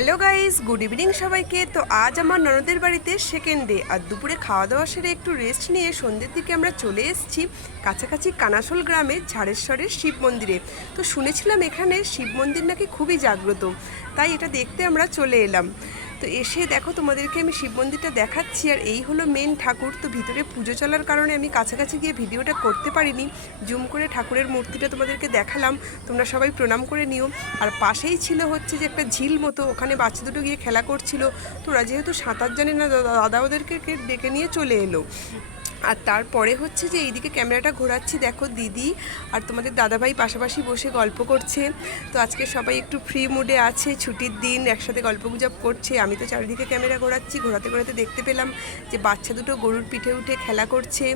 Hello guys, good evening সবাইকে। তো আজ আমার ননদের বাড়িতে সেকেন্ড ডে, আর দুপুরে খাওয়া দাওয়া সেরে একটু রেস্ট নিয়ে সন্ধ্যের দিকে আমরা চলে এসেছি কাছাকাছি কানাসোল গ্রামে ঝাড়েশ্বরের শিব মন্দিরে। তো শুনেছিলাম এখানে শিব মন্দির নাকি খুবই জাগ্রত, তাই এটা দেখতে আমরা চলে এলাম। তো এসে দেখো, তোমাদেরকে আমি শিব মন্দিরটা দেখাচ্ছি, আর এই হলো মেন ঠাকুর। তো ভিতরে পুজো চলার কারণে আমি কাছাকাছি গিয়ে ভিডিওটা করতে পারিনি, জুম করে ঠাকুরের মূর্তিটা তোমাদেরকে দেখালাম। তোমরা সবাই প্রণাম করে নিও। আর পাশেই ছিল হচ্ছে যে একটা ঝিল মতো, ওখানে বাচ্চা দুটো গিয়ে খেলা করছিল। তো ওরা যেহেতু সাঁতার জানে না, দাদা ওদেরকে ডেকে নিয়ে চলে এলো। আর তারপরে হচ্ছে যে এইদিকে ক্যামেরাটা ঘোরাচ্ছি, দেখো দিদি আর তোমাদের দাদাভাই পাশাপাশি বসে গল্প করছে। তো আজকে সবাই একটু ফ্রি মুডে আছে, ছুটির দিন, একসাথে গল্পগুজব করছে। আমি তো চারিদিকে ক্যামেরা ঘোরাচ্ছি, ঘোরাতে ঘোরাতে দেখতে পেলাম যে বাচ্চা দুটো গরুর পিঠে উঠে খেলা করছে।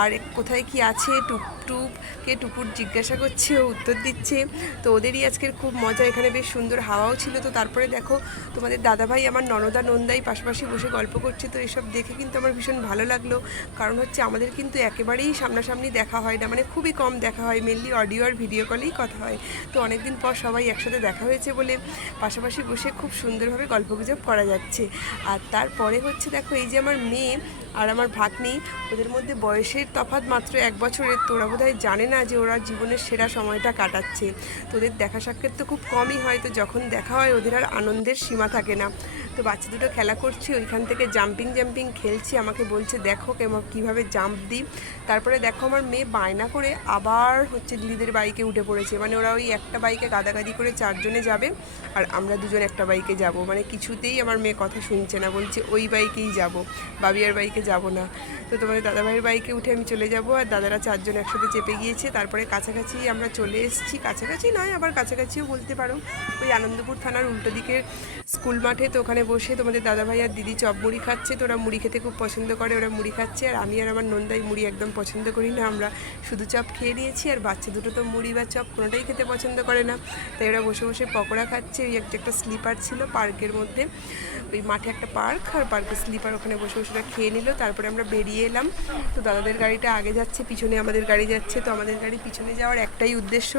আর কোথায় কি আছে টুপটুপকে টুপুর জিজ্ঞাসা করছে, ও উত্তর দিচ্ছে। তো ওদেরই আজকের খুব মজা, এখানে বেশ সুন্দর হাওয়াও ছিল। তো তারপরে দেখো তোমাদের দাদাভাই আমার ননদা নন্দাই পাশাপাশি বসে গল্প করছে। তো এসব দেখে কিন্তু আমার ভীষণ ভালো লাগলো, কারণ হচ্ছে আমাদের কিন্তু একেবারেই সামনাসামনি দেখা হয় না, মানে খুবই কম দেখা হয়, মেনলি অডিও আর ভিডিও কলেই কথা হয়। তো অনেকদিন পর সবাই একসাথে দেখা হয়েছে বলে পাশাপাশি বসে খুব সুন্দরভাবে গল্পগুজব করা যাচ্ছে। আর তারপরে হচ্ছে দেখো, এই যে আমার মেয়ে আর আমার ভাগ্নি, ওদের মধ্যে বয়সের তফাৎ মাত্র 1 বছরের। তো ওরা বোধহয় জানে না যে ওরা জীবনের সেরা সময়টা কাটাচ্ছে। তো ওদের দেখা সাক্ষাৎ তো খুব কমই হয়, তো যখন দেখা হয় ওদের আর আনন্দের সীমা থাকে না। তো বাচ্চা দুটো খেলা করছে, ওইখান থেকে জাম্পিং খেলছে, আমাকে বলছে দেখো কীভাবে জাম্প দিই। তারপরে দেখো আমার মেয়ে বায়না করে আবার হচ্ছে দিদিদের বাইকে উঠে পড়েছে। মানে ওরা ওই একটা বাইকে গাদাগাদি করে 4 জনে যাবে, আর আমরা দুজন একটা বাইকে যাব। মানে কিছুতেই আমার মেয়ে কথা শুনছে না, বলছে ওই বাইকেই যাব, বাবিয়ার বাইকে যাব না। তো তোমাদের দাদাভাইয়ের বাইকে উঠে আমি চলে যাব, আর দাদারা 4 জন একসাথে চেপে গিয়েছে। তারপরে কাছাকাছি আমরা চলে এসেছি, কাছাকাছি নয় আবার কাছাকাছিও বলতে পারো, ওই আনন্দপুর থানার উল্টো দিকের স্কুল মাঠে। তো ওখানে বসে তোমাদের দাদাভাই আর দিদি চপ মুড়ি খাচ্ছে। তো ওরা মুড়ি খেতে খুব পছন্দ করে, ওরা মুড়ি খাচ্ছে। আর আমি আর আমার নন্দাই মুড়ি একদম পছন্দ করি না, আমরা শুধু চপ খেয়ে নিয়েছি। আর বাচ্চা দুটো তো মুড়ি বা চপ কোনোটাই খেতে পছন্দ করে না, তাই ওরা বসে বসে পকোড়া খাচ্ছে। ওই একটা স্লিপার ছিল পার্কের মধ্যে, ওই মাঠে একটা পার্ক, আর পার্কের স্লিপার, ওখানে বসে বসে ওরা খেয়ে নিল। তারপরে আমরা বেরিয়ে এলাম। তো দাদাদের গাড়িটা আগে যাচ্ছে, পিছনে আমাদের গাড়ি যাচ্ছে। তো আমাদের গাড়ি পিছনে যাওয়ার একটাই উদ্দেশ্য,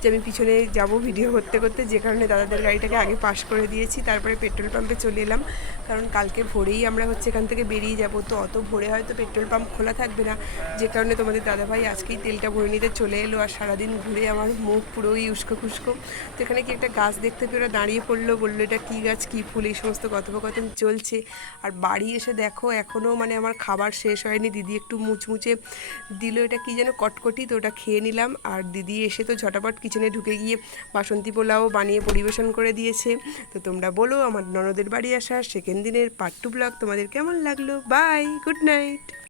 যে আমি পিছনে যাব ভিডিও করতে করতে, যে কারণে দাদাদের গাড়িটাকে আগে পাস করে দিয়েছি। তারপরে পেট্রোল পাম্পে চলে এলাম, কারণ কালকে ভোরেই আমরা হচ্ছে এখান থেকে বেরিয়ে যাব। তো অত ভোরে হয়তো পেট্রোল পাম্প খোলা থাকবে না, যে কারণে তোমাদের দাদাভাই আজকেই তেলটা ভরে নিতে চলে এলো। আর সারাদিন ঘুরে আমার মুখ পুরোই উস্কো খুস্কো। তো এখানে কি একটা গাছ দেখতে পেয়ে ওরা দাঁড়িয়ে পড়লো, বললো এটা কী গাছ কী ফুল, এই সমস্ত কথোপকথন চলছে। আর বাড়ি এসে দেখো এখনও মানে আমার খাবার শেষ হয়নি, দিদি একটু মুচমুচে দিল, এটা কি যেন কটকটি, তো ওটা খেয়ে নিলাম। আর দিদি এসে তো ঝটাপট কিচেনে ঢুকে গিয়ে বাসন্তী পোলাও বানিয়ে পরিবেশন করে দিয়েছে। তো তোমরা বলো আমার ননদের বাড়ি আসার সেকেন্ড দিনের পার্ট 2 ব্লগ তোমাদের কেমন লাগলো। Bye, good night.